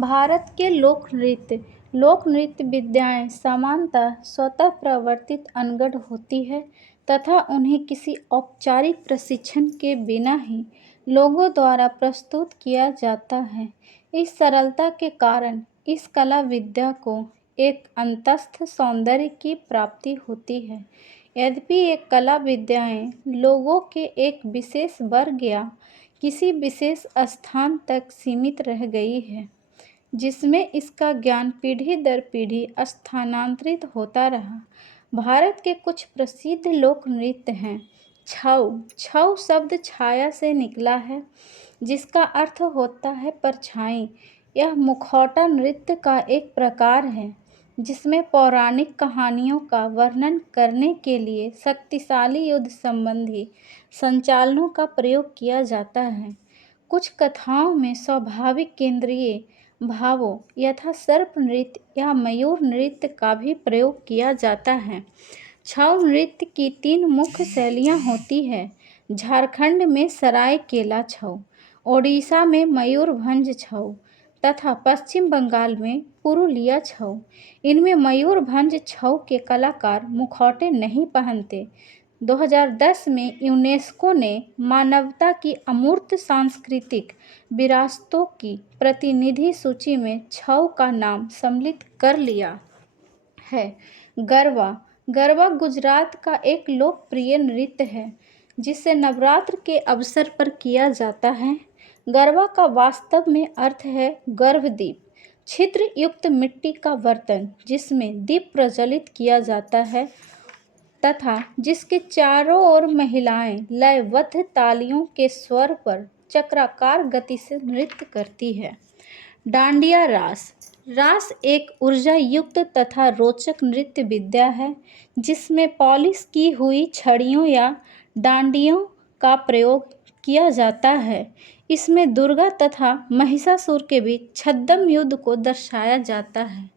भारत के लोक नृत्य विद्याएं सामान्यतः स्वतः प्रवर्तित अनगढ़ होती है तथा उन्हें किसी औपचारिक प्रशिक्षण के बिना ही लोगों द्वारा प्रस्तुत किया जाता है। इस सरलता के कारण इस कला विद्या को एक अंतस्थ सौंदर्य की प्राप्ति होती है। यद्यपि ये कला विद्याएं लोगों के एक विशेष वर्ग या किसी विशेष स्थान तक सीमित रह गई है, जिसमें इसका ज्ञान पीढ़ी दर पीढ़ी स्थानांतरित होता रहा। भारत के कुछ प्रसिद्ध लोक नृत्य हैं। छऊ। छऊ शब्द छाया से निकला है, जिसका अर्थ होता है परछाई। यह मुखौटा नृत्य का एक प्रकार है, जिसमें पौराणिक कहानियों का वर्णन करने के लिए शक्तिशाली युद्ध संबंधी संचालनों का प्रयोग किया जाता है। कुछ कथाओं में स्वाभाविक केंद्रीय भावों यथा सर्प नृत्य या मयूर नृत्य का भी प्रयोग किया जाता है। छऊ नृत्य की 3 मुख्य शैलियाँ होती हैं। झारखंड में सरायकेला छऊ, ओडिशा में मयूरभंज छऊ तथा पश्चिम बंगाल में पुरुलिया छऊ। इनमें मयूरभंज छऊ के कलाकार मुखौटे नहीं पहनते। 2010 में यूनेस्को ने मानवता की अमूर्त सांस्कृतिक विरासतों की प्रतिनिधि सूची में छऊ का नाम सम्मिलित कर लिया है। गरबा। गरबा गुजरात का एक लोकप्रिय नृत्य है, जिसे नवरात्र के अवसर पर किया जाता है। गरबा का वास्तव में अर्थ है गर्भदीप, छिद्र युक्त मिट्टी का बर्तन जिसमें दीप प्रज्वलित किया जाता है तथा जिसके चारों ओर महिलाएं लयबद्ध तालियों के स्वर पर चक्राकार गति से नृत्य करती है। डांडिया रास। रास एक ऊर्जा युक्त तथा रोचक नृत्य विद्या है, जिसमें पॉलिश की हुई छड़ियों या डांडियों का प्रयोग किया जाता है। इसमें दुर्गा तथा महिषासुर के बीच छद्म युद्ध को दर्शाया जाता है।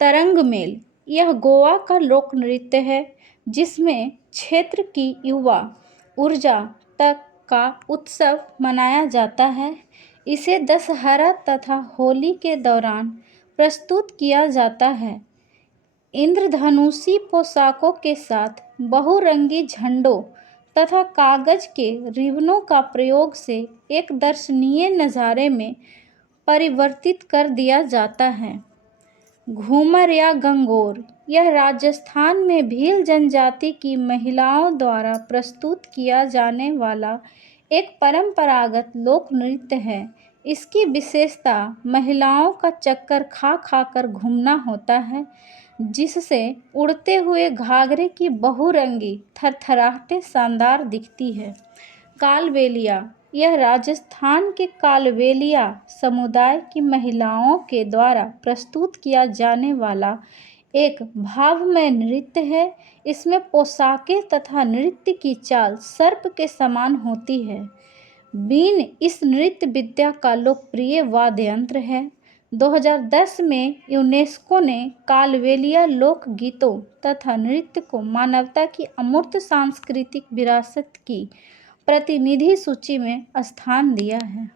तरंग मेल। यह गोवा का लोक नृत्य है, जिसमें क्षेत्र की युवा ऊर्जा तक का उत्सव मनाया जाता है। इसे दशहरा तथा होली के दौरान प्रस्तुत किया जाता है। इंद्रधनुषी पोशाकों के साथ बहुरंगी झंडों तथा कागज के रिबनों का प्रयोग से एक दर्शनीय नज़ारे में परिवर्तित कर दिया जाता है। घूमर या गंगोर। यह राजस्थान में भील जनजाति की महिलाओं द्वारा प्रस्तुत किया जाने वाला एक परंपरागत लोक नृत्य है। इसकी विशेषता महिलाओं का चक्कर खा खा कर घूमना होता है, जिससे उड़ते हुए घाघरे की बहुरंगी थरथराहटें शानदार दिखती है। कालबेलिया। यह राजस्थान के कालबेलिया समुदाय की महिलाओं के द्वारा प्रस्तुत किया जाने वाला एक भावमय नृत्य है। इसमें पोशाकें तथा नृत्य की चाल सर्प के समान होती है। बीन इस नृत्य विद्या का लोकप्रिय वाद्य यंत्र है। 2010 में यूनेस्को ने कालबेलिया लोक गीतों तथा नृत्य को मानवता की अमूर्त सांस्कृतिक विरासत की प्रतिनिधि सूची में स्थान दिया है।